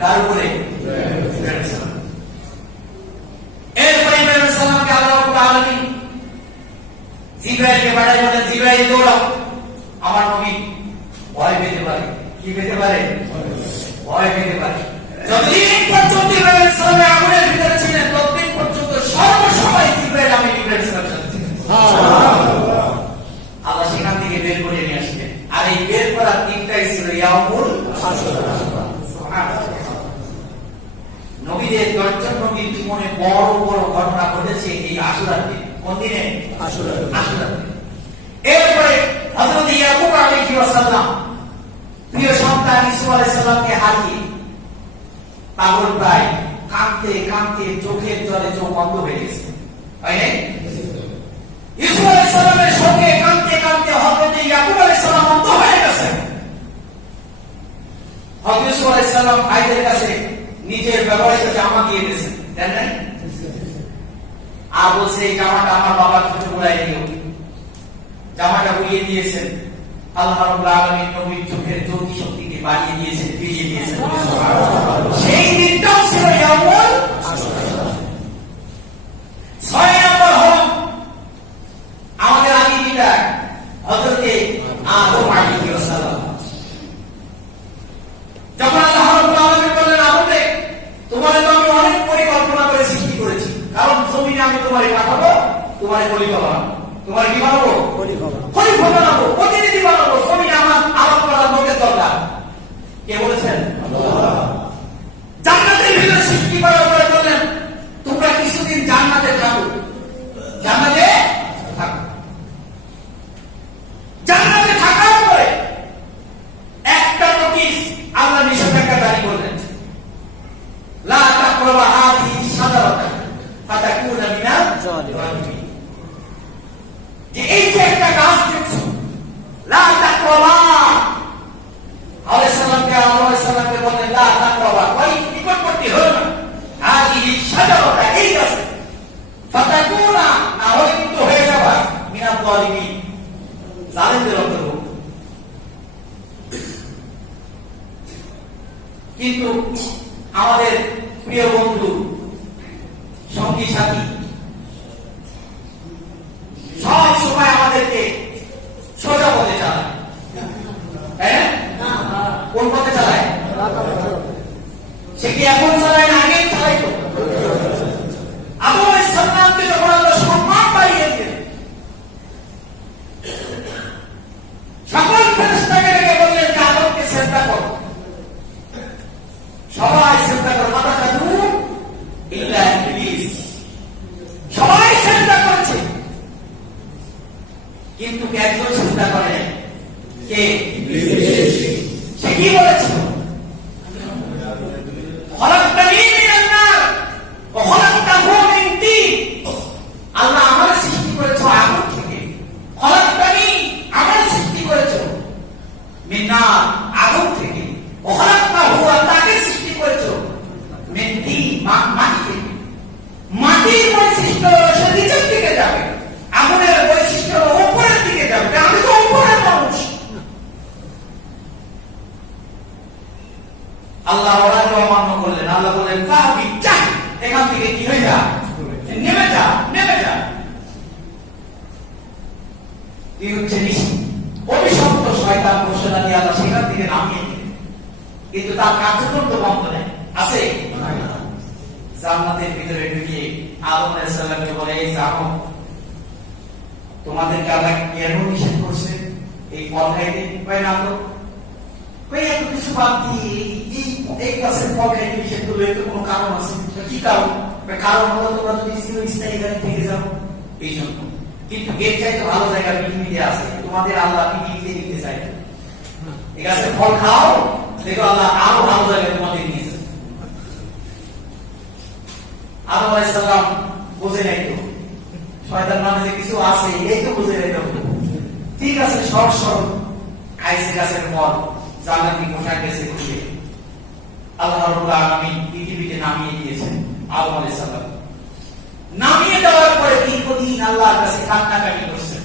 তার উপরে এরপরে ইব্রাহিম সালামকে আল্লাহ রাব্বুল আলামিন জিবরাইলকে পাঠায়, বলেন জিবরাইল দৌড়াও, আমার নবী ভয় পেতে পারে। কি পেতে পারে? ভয় পেতে পারে। যতদিন পর্যন্ত ইব্রাহিম সালাম আগুনের ভিতরে ছিলেন ততদিন পর্যন্ত সর্বসময় জিবরাইল আমি ইব্রাহিম সালামের সাথে ছিলেন। আল্লাহ সেখান থেকে বের করে নিয়ে আসলেন। আর এই বের করার দিনটাই ছিল ইয়াউমুল আশুরা। নবীদের 10 জন নবীর জীবনে বড় বড় ঘটনা ঘটেছে এই আশুরার দিন। কোন দিনে? আশুরার দিন। এরপরে হযরত ইয়াকুব আলাইহিস সালাম প্রিয় সন্তান ইসু আলাইহিস সালামকে হারিয়ে পাগল প্রায় কাঁদতে কাঁদতে চোখের জলে চোখ বন্ধ হয়ে গেছে, তাই না? ইসু আলাইহিস সালামের সঙ্গে কাঁদতে কাঁদতে হযরত ইয়াকুব আলাইহিস সালাম অন্ধ হয়ে গেছে। হযরত ইসু আলাইহিস সালাম ভাইদের কাছে নিজের ব্যবহৃত জামা দিয়ে দিয়েছেন, জানেন না? আর বলছে এই জামাটা আমার বাবার ছোটবেলায় দিও। জামাটা বুলিয়ে দিয়েছেন। আল্লাহ রাব্বুল আলামিন নবীর চোখের জ্যোতি শক্তিকে বাড়িয়ে দিয়েছেন, ফিরিয়ে দিয়েছেন। সেই দিনটাও ছিল ইয়াউমুল আশুরা। 6 নম্বর হল আমাদের আদি পিতা হযরত আদম আলাইহিস সালাম। যখন আল্লাহ রাব্বুল আলামিন বললেন আদমকে তোমারে তো আমি অনেক পরিকল্পনা করে সৃষ্টি করেছি, কারণ জমিনে আমি তোমারে পাঠাবো, তোমারে খলিফা বানাবো। তোমার কি বানাবো? খলিফা বানাবো, প্রতিনিধি বানাবো। জমিনে আমার আলাপ করার লোকের দরকার। কে বলেছেন? আল্লাহ। জান্নাতের ভিতরে সৃষ্টি করার পরে বললেন তোমরা কিছুদিন জান্নাতে থাকো, জান্নাতে থাকো। জান্নাতে থাকার পরে একটা নোটিশ আল্লাহ নিষেধাজ্ঞা জারি করলেন, লা তাকরাবা হাযিহি শাজারাতা ফাতাকুনা মিনাল জালিমিন। যে এই যে একটা গাছ দেখছো, লা তাকরাবা, আলাইহিস সালামকে বললেন লা তাকরাবা, ওই নিকটবর্তী হও না, হাযিহি শাজারাতা, এই গাছ ফাতাকুনা, না হলে কিন্তু হয়ে যাবে মিনাল জালিমিন, জালিমদের অন্তর্ভুক্ত। কিন্তু আমাদের প্রিয় বন্ধু সঙ্গী সাথী সব সময় আমাদেরকে সোজা পথে চালায়, হ্যাঁ? কোন পথে চালায়? সে কি এখন চালায় না আগেই চালাইতো? আদম আলাইহিস সালামকে যখন আল্লাহ সম্মান বাড়িয়ে দিলেন, সকল ফেরেশতাকে ডেকে বললেন যে আদমকে সিজদা করো। সবাই সিজদা করে মাথা কাটু ইল্লা ইবলিস, সবাই সিজদা করেছে, কিন্তু একজন সিজদা করে নাই। কে? ইবলিস। সে কি বলেছিল? খলাকতানি মিনান নার ওয়া খলাকতাহু মিন তিন। আল্লাহ আমার সৃষ্টি করেছো আগুন থেকে, খলাকতানি আমার সৃষ্টি করেছো মিন নার আগুন থেকে, ওয়া খলাকতাহু তাকে সৃষ্টি করেছো মিন তিন মাটি থেকে। মাটির বৈশিষ্ট্য সে নিচের দিকে যাবে, আগুনের বৈশিষ্ট্য উপরের দিকে যাবে। আমি তো উপরের মানুষ। আল্লাহ ওরাকে অমান্য করলেন। আল্লাহ বললেন ফাবি চাই, এখান থেকে কি হয়ে যা, নেমে যা, নেমে যা। এই হচ্ছে অভিশপ্ত শয়তান ঘোষণা দিয়ে আল্লাহ সেখান থেকে নামিয়ে দিলেন, কিন্তু তার কার্যক্রম তো বন্ধ নেই, আছে। জান্নাতের ভিতরে ঢুকিয়ে আদম আলাইহিস সালামকে বলে এই জানো তোমাদেরকে আল্লাহ কেন নিষেধ করছে এই ফল খাইতে? কয় না তো, কই এত কিছু বাদ দিয়ে এই গাছের ফল খাইতে নিষেধ করলে তো কোনো কারণ আছে। কি কারণ? কারণ হলো তোমরা যদি চিরস্থায়ী এখানে থেকে যাও এই জন্য। কিন্তু এর চাইতে ভালো জায়গা পৃথিবীতে আছে, তোমাদের আল্লাহ পৃথিবীতে নিতে চাই। এই গাছের ফল খাও, দেখো আল্লাহ আরো ভালো জায়গায় তোমাদের নিয়ে যাবে। আদম আলাইহিস সালাম বুঝে নাই তো শয়তান মানে যে কিছু আছে, এই তো বুঝে নাই। ঠিক আছে, সহজ সরল খাইছে গাছের ফল, জান্নাতি পোশাক গেছে খুলে। আল্লাহ রাব্বুল আলামিন পৃথিবীতে নামিয়ে দিয়েছেন আদম আলাইহিস সালাম। নামিয়ে দেওয়ার পরে দীর্ঘদিন আল্লাহর কাছে কান্নাকাটি করছেন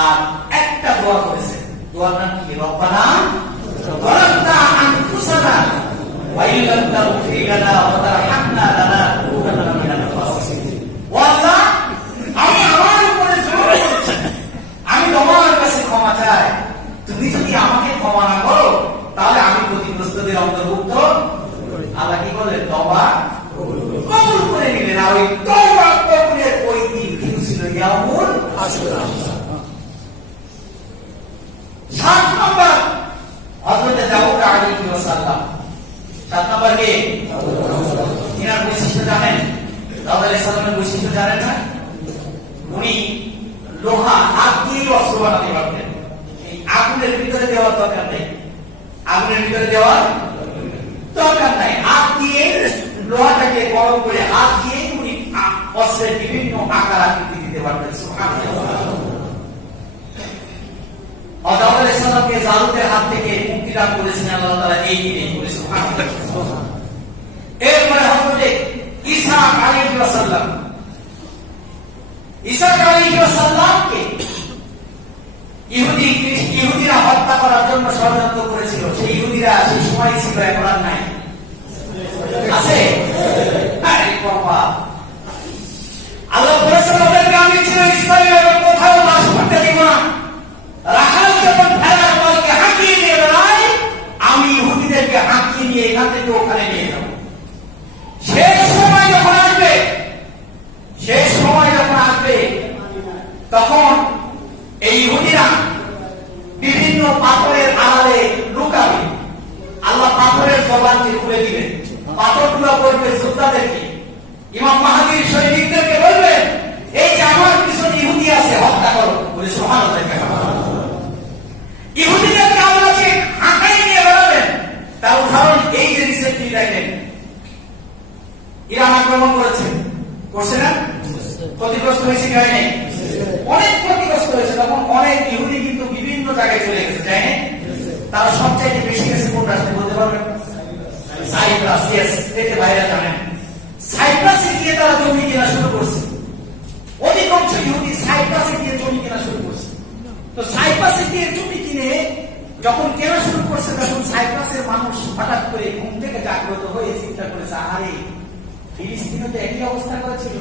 আর একটা দোয়া করেছেন। দোয়ার নাম কি? রব্বানা যালামনা আনফুসানা ওয়াইলান তাগফির লানা ওয়া তারহামনা লানাকুনান্না মিনাল খাসিরিন। ও আল্লাহ, আমি আমার উপরে জুলুম করেছি, আমি তোমার কাছে ক্ষমা চাই। তুমি যদি আমাকে ক্ষমা না করো তাহলে আমি ক্ষতিগ্রস্তদের অন্তর্ভুক্ত। আল্লাহ কি বললেন? তওবা কবুল করে নিলেন। আর ওই তওবা কবুলের ওই দিন কিন্তু ছিল ইয়াউমুল আশুরা। 7 নম্বর হযরত দাউদ আলাইহিস সালাম। 7 নম্বর কে? এনার বৈশিষ্ট্য জানেন? দাউদ আলাইহিস সালামের বৈশিষ্ট্য জানেন না? উনি লোহা হাত দিয়ে অস্ত্র বানাতে পারতেন। এই আগুনের ভিতরে দেওয়ার দরকার নেই, আগুনের ভিতরে দেওয়ার দরকার নাই। হাত দিয়ে লোহাটাকে গরম করে হাত দিয়ে উনি অস্ত্রের বিভিন্ন আকার আকৃতি দিতে পারতেন। সুবহানাল্লাহ। দাউদ আলাইহিস সালামকে জালুতের হাত থেকে মুক্তি দান করেছেন আল্লাহ তাআলা এই দিনে। সুবহানাল্লাহ। এরপরে হযরত ঈসা আলাইহিস সালাম, ঈসা আলাইহিস সালামকে ইহুদিরা হত্যা করার জন্য ষড়যন্ত্র করেছিল। সেই ইহুদিরা সেই সময় ছিল, এখন আর নাই। আছে? আরে বাবা, আল্লাহ বলেছেন ওদেরকে আমি চিরস্থায়ীভাবে কোথাও বাস করতে দিব না। রাখাল যখন ভেড়ার দলকে হাঁকিয়ে নিয়ে বেড়ায়, আমি ইহুদিদেরকে হাঁকিয়ে নিয়ে এখান থেকে ওখানে নিয়ে যাব। শেষ সময় যখন আসবে, শেষ সময় যখন আসবে, তখন এই ইহুদিরা বিভিন্ন পাথরের আড়ালে লুকাবে। আল্লাহ পাথরের জবানকে খুলে দিবেন, পাথরগুলো বলবে যোদ্ধাদেরকে, ইমাম মাহদীর সৈনিকদেরকে বলবেন, এই যে আমার পিছনে ইহুদি আছে, হত্যা করো। বলে সুবহানাল্লাহ। ইহুদিদেরকে আল্লাহ যে হাঁকাই নিয়ে বেড়াবেন তার উদাহরণ এই যে রিসেন্টলি দেখেন, ইরান আক্রমণ করেছে, করছে না? ক্ষতিগ্রস্ত হয়েছে কি হয়নি? অনেক ক্ষতিগ্রস্ত হয়েছে। তখন অনেক ইহুদি কিন্তু বিভিন্ন জায়গায় চলে গেছে, তাই না? তারা সবচাইতে বেশি গেছে কোন রাষ্ট্রে বলতে পারবেন? সাইপ্রাস। ইয়েস, এতে বাইরে জানেন সাইপ্রাসে গিয়ে তারা জমি কেনা শুরু করছে। অধিকাংশ ইহুদি সাইপ্রাসে গিয়ে জমি কেনা শুরু করছে। তো সাইপ্রাসে গিয়ে জমি কিনে যখন কেনা শুরু করছে, তখন সাইপ্রাসের মানুষ হঠাৎ করে ঘুম থেকে জাগ্রত হয়ে চিন্তা করেছে, আরে ফিলিস্তিনে তো একই অবস্থা করেছিল,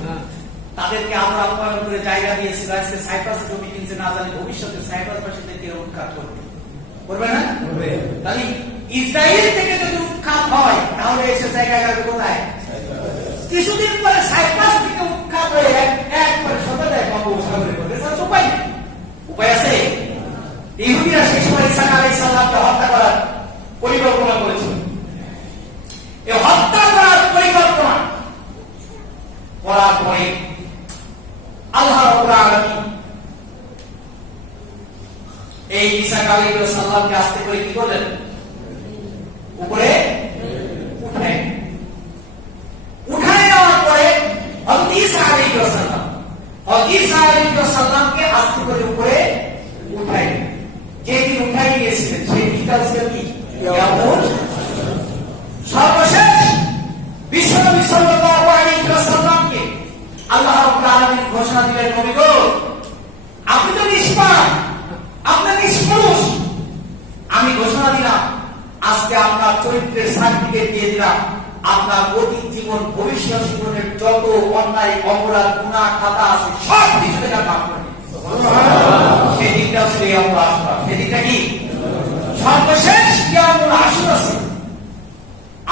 তাদেরকে আমরা আপ্যায়ন করে জায়গা দিয়েছিল, আজকে সাইপ্রাসে জমি কিনছে, না জানি ভবিষ্যতে সাইপ্রাসবাসীদেরকে উৎখাত করবে না? তাহলে ইসরায়েল থেকে যদি উৎখাত হয় তাহলে এসে জায়গা যাবে কোথায়? কিছুদিন পরে সাইপ্রাস থেকে উৎখাত হয়ে একবারে সদা দেয় বঙ্গোপসাগরে করবে। উপায় আছে? ইহুদিরা সেই সময় ঈসা আলাইহিস সালামকে হত্যা করার পরিকল্পনা করেছিল। এই হত্যা করার পরিকল্পনা করার পরে আল্লাহ রাব্বুল আলামিন এই ঈসা আলাইহিস সালামকে আস্তে করে কি করলেন? উপরে উঠায় নেওয়ার পরে হযরত ঈসা আলাইহিস সালামকে আস্তে করে উপরে উঠায়, যেদিন উঠাই নিয়েছিলেন সেই দিনটা ছিল কি? ইয়াউমুল। সর্বশেষ বিশ্বনবী সাল্লাল্লাহু আলাইহি ওয়াসাল্লামকে আল্লাহ রাব্বুল আলামিন ঘোষণা দিলেন, নবী গো, আপনি তো নিষ্পাপ, আপনি নিষ্পুরুষ। আমি ঘোষণা দিলাম, আজকে আপনার চরিত্রের সার্টিফিকেট দিয়ে দিলাম, আপনার অতীত জীবন ভবিষ্যৎ জীবনের যত অন্যায় অপরাধ গুনাহ খাতা আছে সব কিছু থেকে মাফ করে দিন। সুবহানাল্লাহ। সেই দিনটা ছিল ইয়াউমুল আশুরা। সেই দিনটা কি? সর্বশেষ ইয়াউমুল আশুরা ছিল।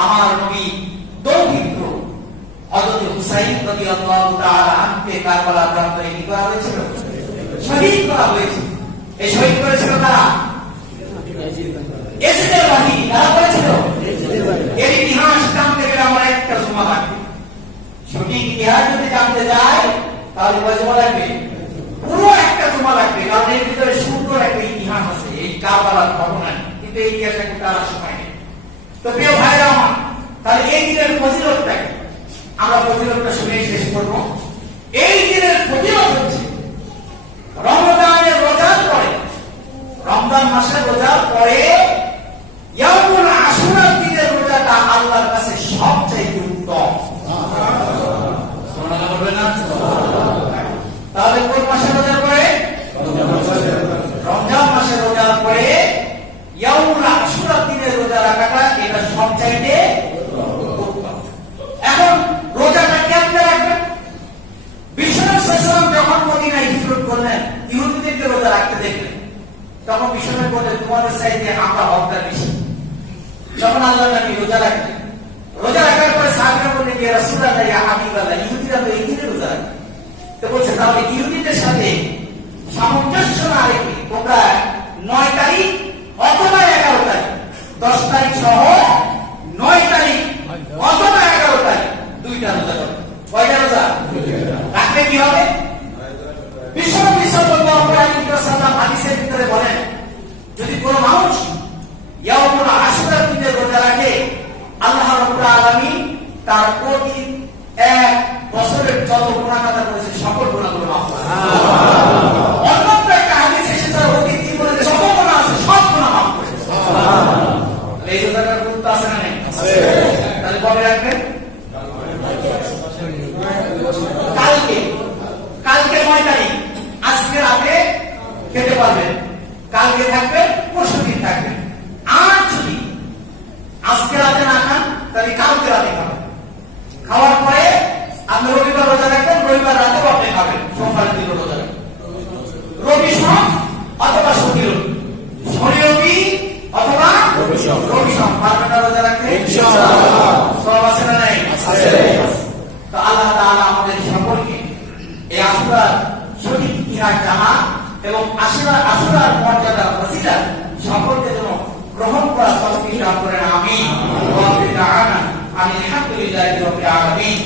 আমার নবী দৌহিত্র হযরত হুসাইন রাদিয়াল্লাহু তাআলা আনকে কারবালার প্রান্তরে কি করা হয়েছিল? শহীদ করা হয়েছিল। এই শহীদ করেছিল কারা? এজিদের বাহিনী। কারা করেছিল? এর ইতিহাস জানতে গেলে আমার একটা সময় লাগবে। সঠিক ইতিহাস যদি জানতে যাই তাহলে কয় সময় লাগবে? পুরো একটা সময় লাগবে, কারণ এর ভিতরে সুন্দর একটা ইতিহাস আছে এই কারবালার ঘটনা, কিন্তু এই ইতিহাসটা কিন্তু আর সময় নেই। তো প্রিয় ভাইরা আমার, তাহলে এই দিনের ফজিলতটা কি? আমরা ফজিলতটা শুনে শেষ করব। এই দিনের ফজিলত হচ্ছে রমজানের রোজার পরে, রমজান মাসের রোজার পরে ইয়াউমুল আশুরার দিনের রোজাটা আল্লাহর কাছে সবচেয়ে উত্তম। সুবহানাল্লাহ বলবেন না? তাহলে কোন মাসের রোজার পরে? রমজান মাসের রোজার পরে ইয়াউমুল আশুরার দিনের রোজা রাখাটা এটা সবচেয়ে তোমাদের চাইতে আমরা হকদার বেশি। যখন আল্লাহ নবী রোজা রাখলেন, রোজা রাখার পরে সাহাবীরা বললেন ইয়া রাসূলুল্লাহ ইয়া হাবিবাল্লাহ, ইহুদিরা তো এই দিনে রোজা রাখে। তো বলছে তাহলে ইহুদিদের সাথে সামঞ্জস্য না রেখে তোমরা 9 তারিখ অথবা 11 তারিখ, 10 তারিখ সহ 9 তারিখ অথবা 11 তারিখ দুইটা রোজা করো। কয়টা রোজা রাখলে কি হবে? বিশ্বনবী সাল্লাল্লাহু আলাইহি ওয়াসাল্লাম হাদিসের ভিতরে বলেন, যদি কোনো মানুষ ইয়াউমুল আশুরার দিনে রোজা রাখে, আল্লাহ রাব্বুল আলামিন তার প্রতি 1 বছরের যত গুনাহ কাটা করেছে সকল গুনাহগুলো মাফ করে দেন। অন্যত্র একটা হাদিস এসেছে, ওই কি বলে যত গুনাহ আছে সব গুনাহ মাফ করে দেন। সুবহানাল্লাহ। এই রোজাটার গুরুত্ব আছে না নেই? আছে। তাহলে কবে রাখবেন? কালকে। কালকে 9 তারিখ, আজকে রাতে খেতে পারবেন, কালকে থাকবেন, পরশু দিন থাকবেন। আর যদি আজকে রাতে না খান তাহলে কালকে রাতে খাবেন। খাওয়ার পরে আপনি রবিবার রোজা রাখবেন, রবিবার রাতেও আপনি খাবেন, সোমবার দিন রোজা রাখবেন। রবি সোম অথবা শনি রবি, শনি রবি অথবা রবি সোম পারবেন না রোজা রাখতে? ইনশাআল্লাহ। সব আছে না নাই? আছে। তো আল্লাহ তাআলা আমাদের সকলকে এই আশুরার সঠিক ইতিহাস জানা এবং আশুরার মর্যাদা ফজিলত সকলকে যেন গ্রহণ করার তৌফিক দান করেন। আমিন। ওয়া আলহামদুলিল্লাহি রাব্বিল আলামিন।